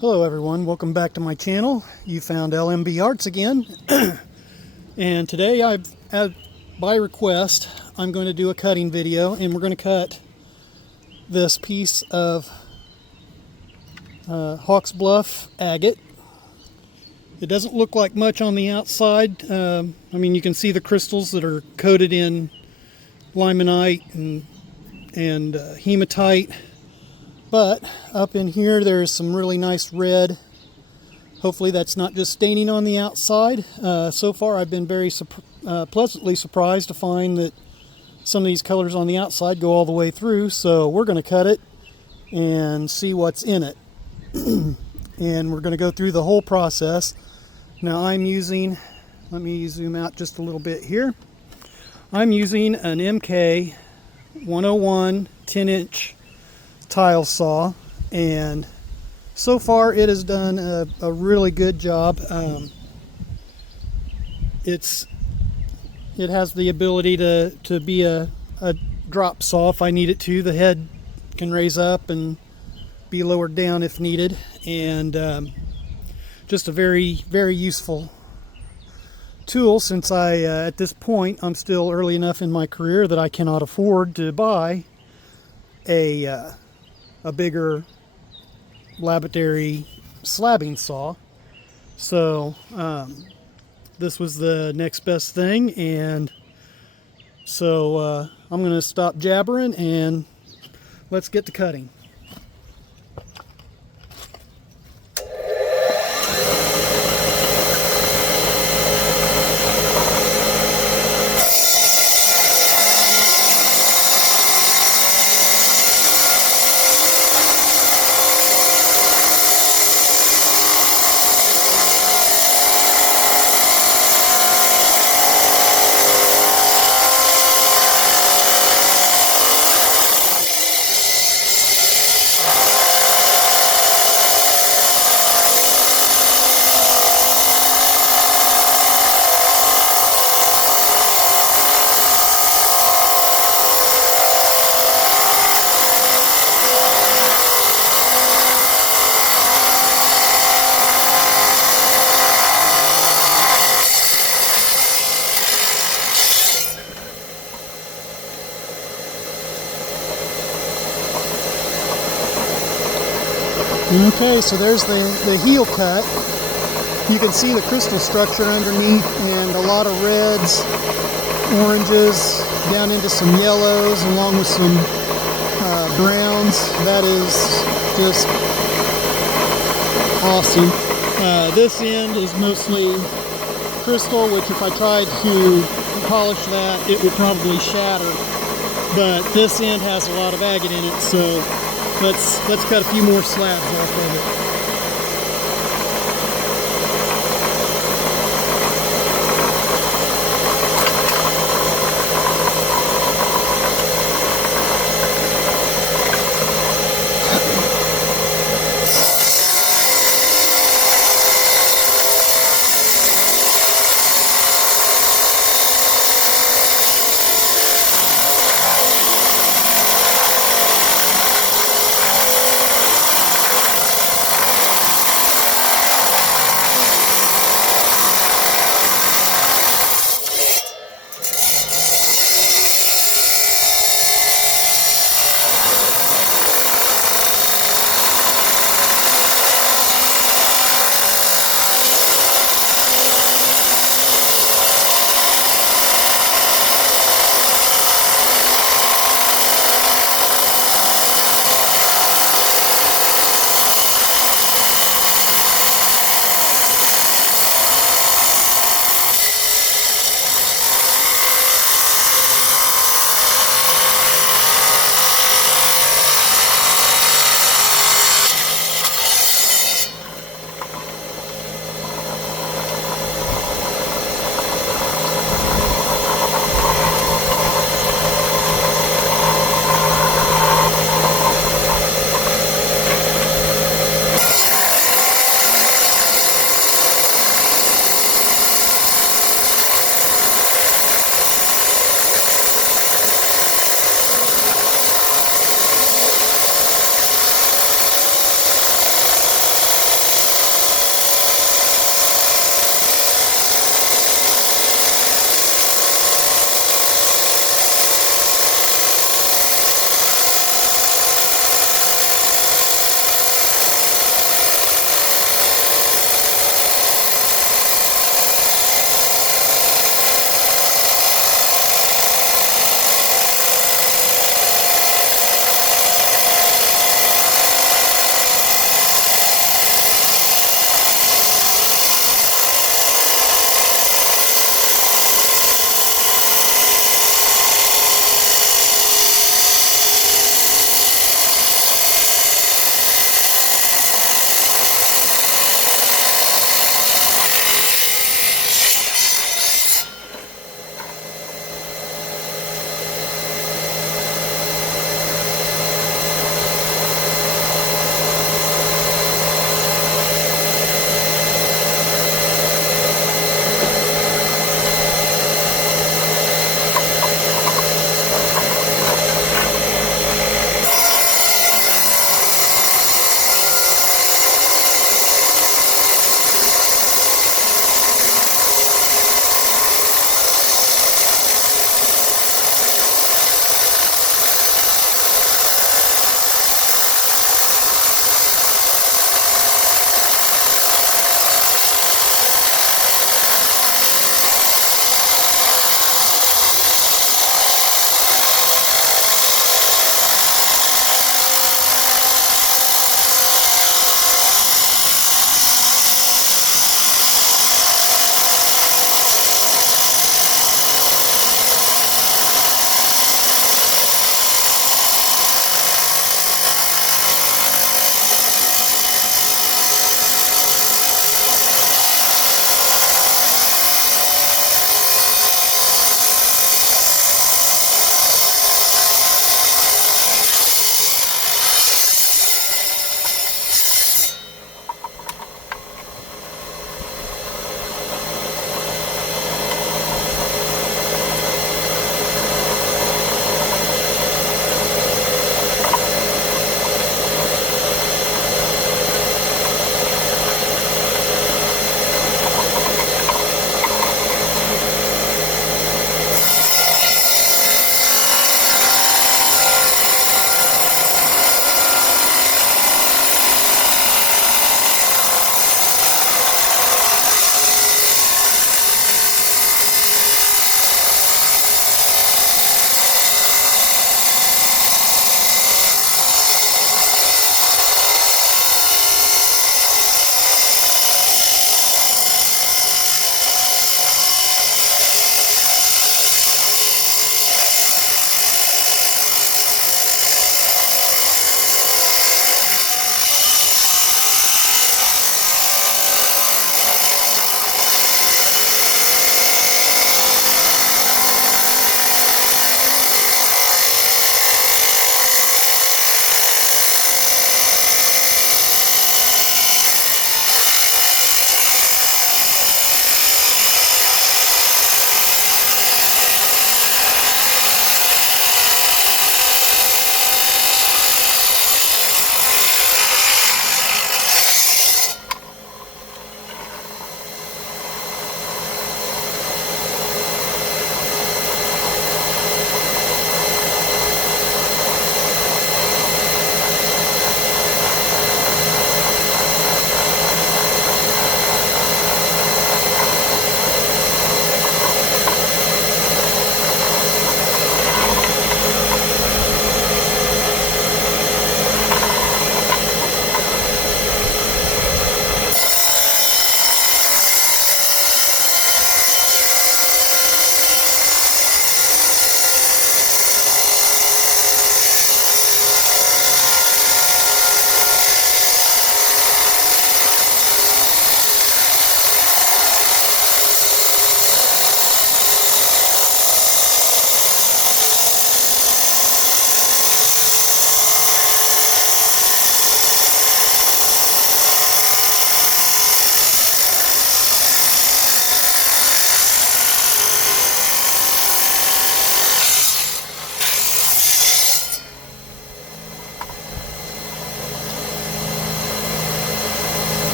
Hello everyone, welcome back to my channel. You found LMB Arts again. And today by request, I'm going to do a cutting video, and we're going to cut this piece of Hawks Bluff agate. It doesn't look like much on the outside. I mean, you can see the crystals that are coated in limonite and hematite. But up in here, there's some really nice red. Hopefully that's not just staining on the outside. So far, I've been very pleasantly surprised to find that some of these colors on the outside go all the way through. So we're going to cut it and see what's in it. And we're going to go through the whole process. Now I'm using, let me zoom out just a little bit here. I'm using an MK 101 10-inch tile saw, and so far it has done a really good job. It has the ability to be a drop saw if I need it to. The head can raise up and be lowered down if needed, and just a very, very useful tool, since at this point I'm still early enough in my career that I cannot afford to buy a bigger lapidary slabbing saw. So this was the next best thing, and so I'm going to stop jabbering and let's get to cutting. Okay, so there's the heel cut. You can see the crystal structure underneath, and a lot of reds, oranges, down into some yellows, along with some browns. That is just awesome. This end is mostly crystal, which if I tried to polish that, it would probably shatter. But this end has a lot of agate in it, so let's cut a few more slabs off of it.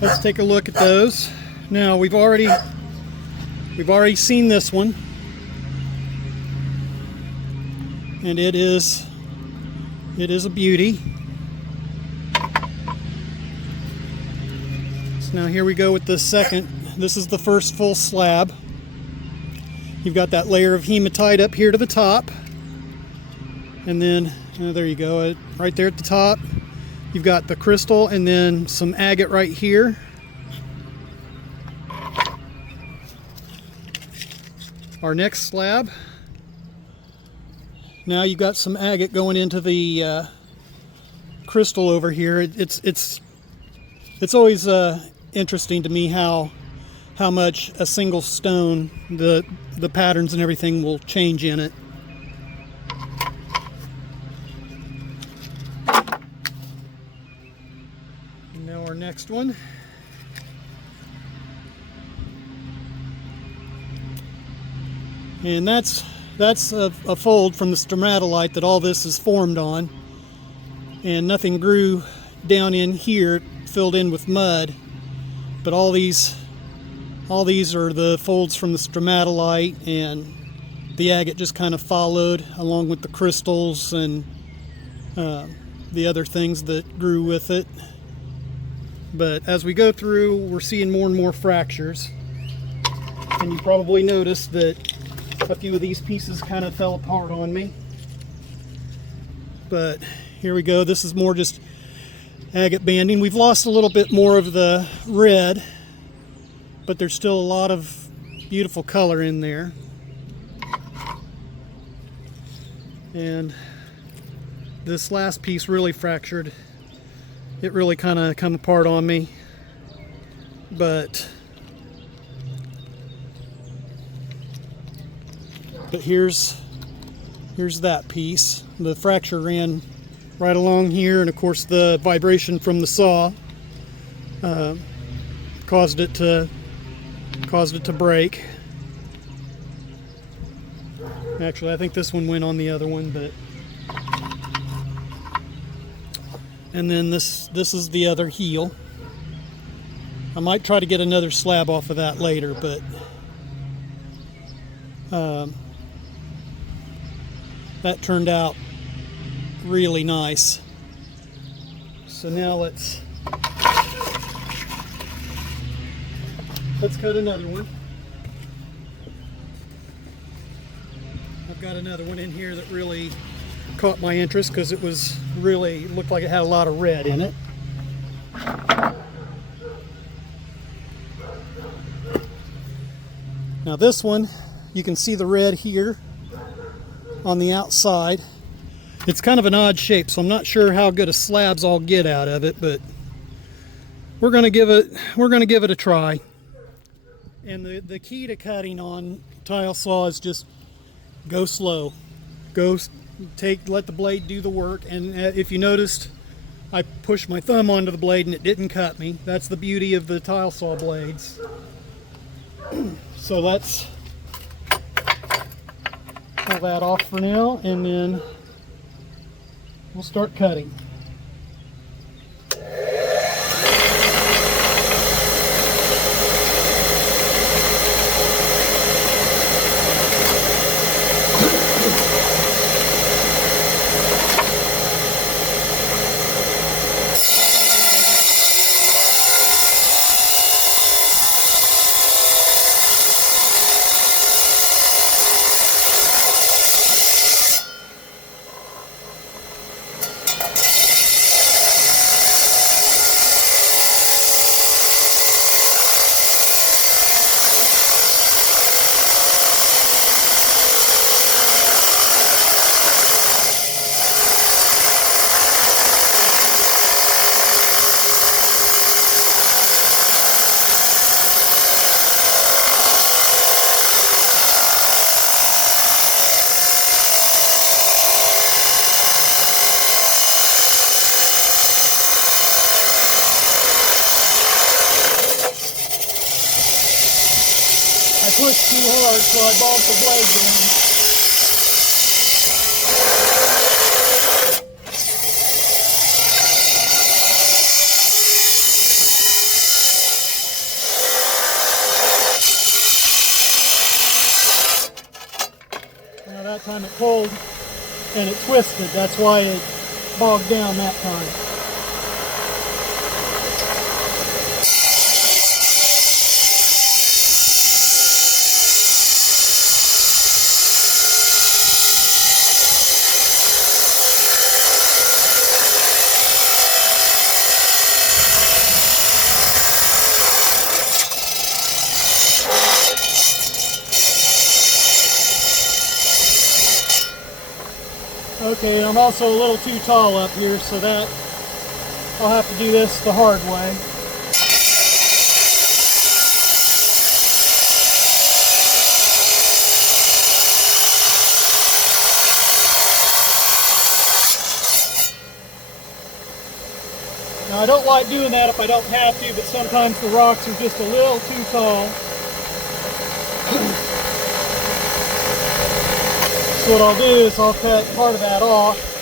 let's take a look at those. Now we've already seen this one, and it is a beauty. So now here we go with the second. This is the first full slab. You've got that layer of hematite up here to the top, and then there you go, right there at the top. You've got the crystal and then some agate right here. Our next slab. Now you've got some agate going into the crystal over here. It's always interesting to me how much a single stone, the patterns and everything will change in it. And now our next one. And that's a fold from the stromatolite that all this is formed on, and nothing grew down in here, filled in with mud, but all these are the folds from the stromatolite, and the agate just kind of followed along with the crystals and the other things that grew with it. But as we go through, we're seeing more and more fractures, and you probably noticed that a few of these pieces kind of fell apart on me. But here we go. This is more just agate banding. We've lost a little bit more of the red, but there's still a lot of beautiful color in there. And this last piece really fractured. It really kind of come apart on me. But here's that piece. The fracture ran right along here, and of course the vibration from the saw caused it to break. Actually, I think this one went on the other one, but and then this is the other heel. I might try to get another slab off of that later, but that turned out really nice. So now let's cut another one. I've got another one in here that really caught my interest because it looked like it had a lot of red in it. Now this one, you can see the red here on the outside. It's kind of an odd shape, so I'm not sure how good a slabs I'll get out of it, but we're gonna give it a try. And the key to cutting on tile saw is just go slow. Let the blade do the work. And if you noticed, I pushed my thumb onto the blade and it didn't cut me. That's the beauty of the tile saw blades. So let's pull that off for now, and then we'll start cutting. I pushed too hard, so I balled the blade down. that time it pulled and it twisted. That's why it bogged down that time. Okay, I'm also a little too tall up here, so that I'll have to do this the hard way. Now I don't like doing that if I don't have to, but sometimes the rocks are just a little too tall. So what I'll do is I'll cut part of that off.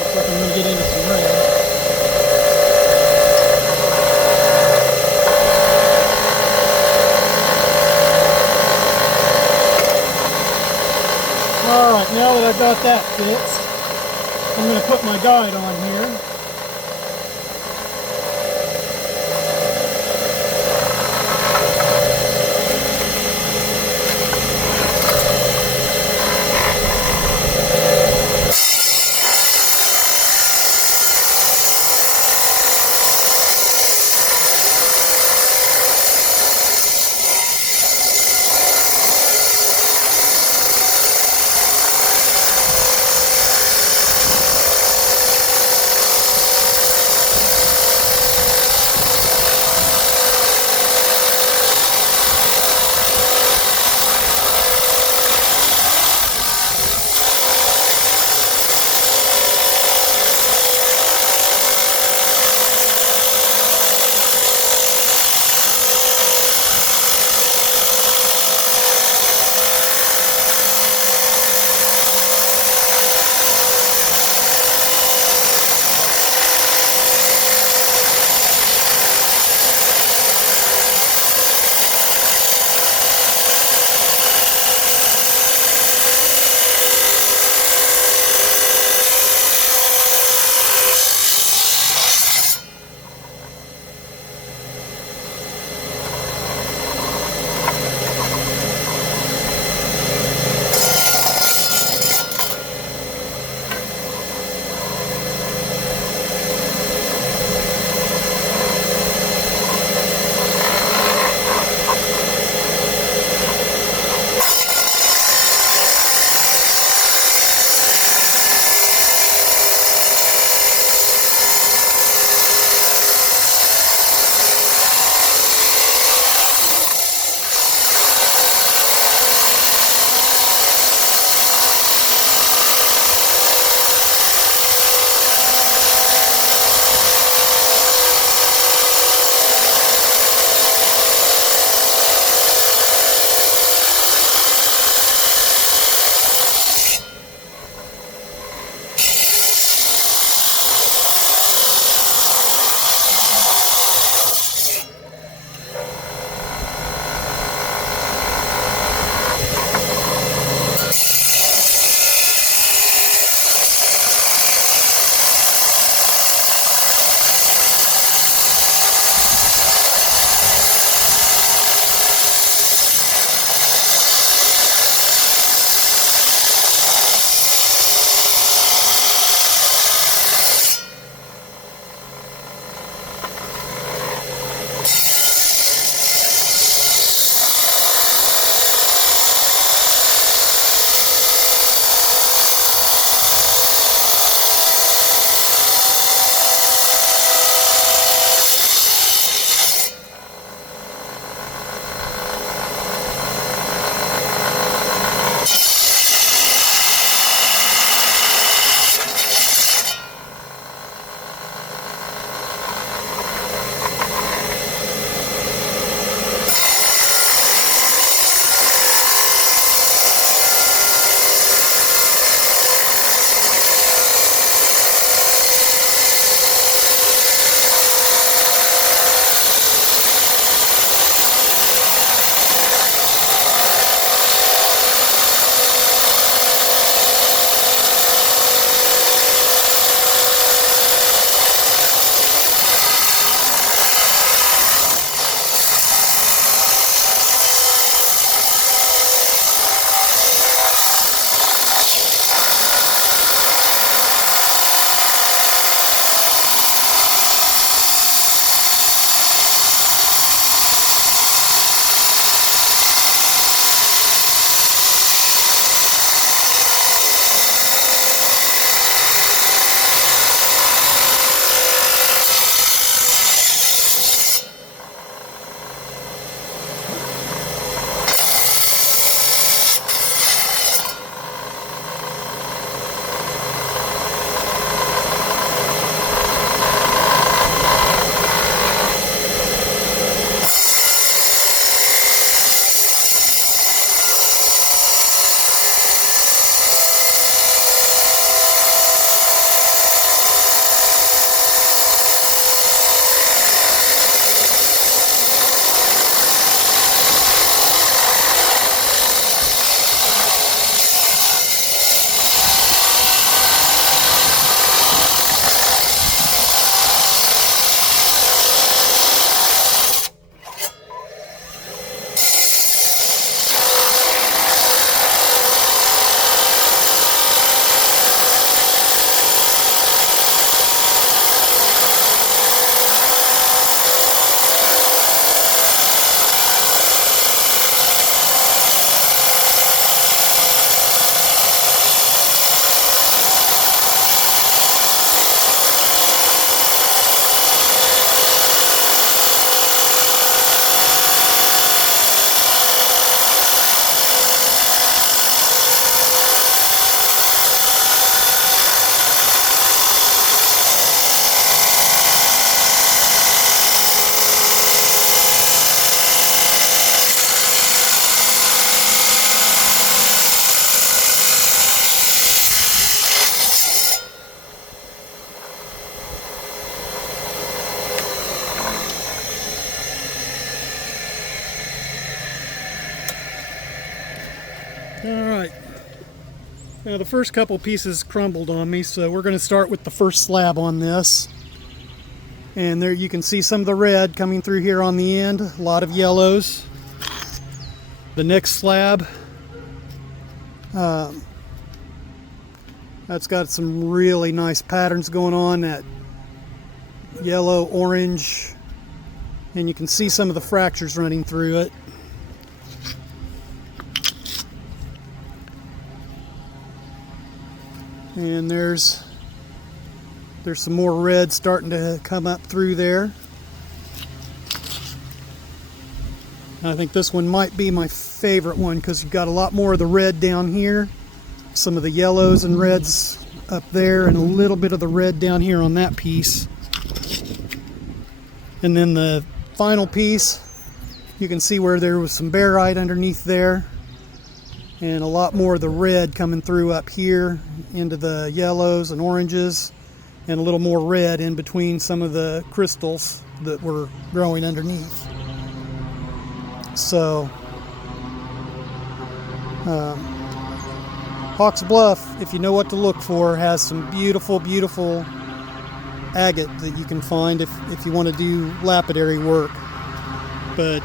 Looks like I'm going to get into some rain. Alright, now that I've got that fixed, I'm going to put my guide on here. Alright. Now the first couple pieces crumbled on me, so we're going to start with the first slab on this. And there you can see some of the red coming through here on the end, a lot of yellows. The next slab, that's got some really nice patterns going on, that yellow, orange, and you can see some of the fractures running through it. And there's some more red starting to come up through there. I think this one might be my favorite one because you've got a lot more of the red down here, some of the yellows and reds up there, and a little bit of the red down here on that piece. And then the final piece, you can see where there was some barite underneath there, and a lot more of the red coming through up here into the yellows and oranges, and a little more red in between some of the crystals that were growing underneath. So Hawks Bluff, if you know what to look for, has some beautiful, beautiful agate that you can find if you want to do lapidary work. But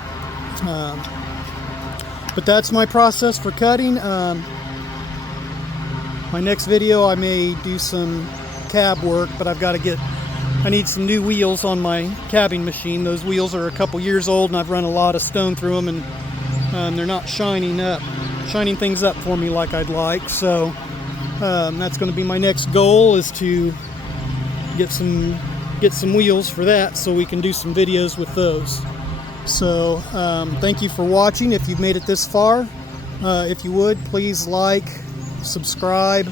that's my process for cutting. My next video I may do some cab work, but I need some new wheels on my cabbing machine. Those wheels are a couple years old and I've run a lot of stone through them, and they're not shining things up for me like I'd like. So that's going to be my next goal, is to get some wheels for that so we can do some videos with those. So thank you for watching. If you've made it this far, if you would, please like, subscribe,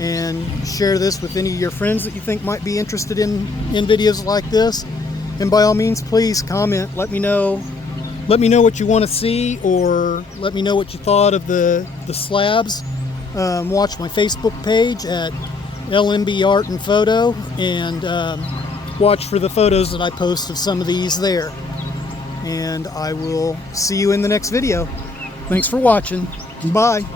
and share this with any of your friends that you think might be interested in videos like this. And by all means, please comment. Let me know what you want to see, or let me know what you thought of the slabs. Watch my Facebook page at LMB Art and Photo, and watch for the photos that I post of some of these there. And I will see you in the next video. Thanks for watching. Bye.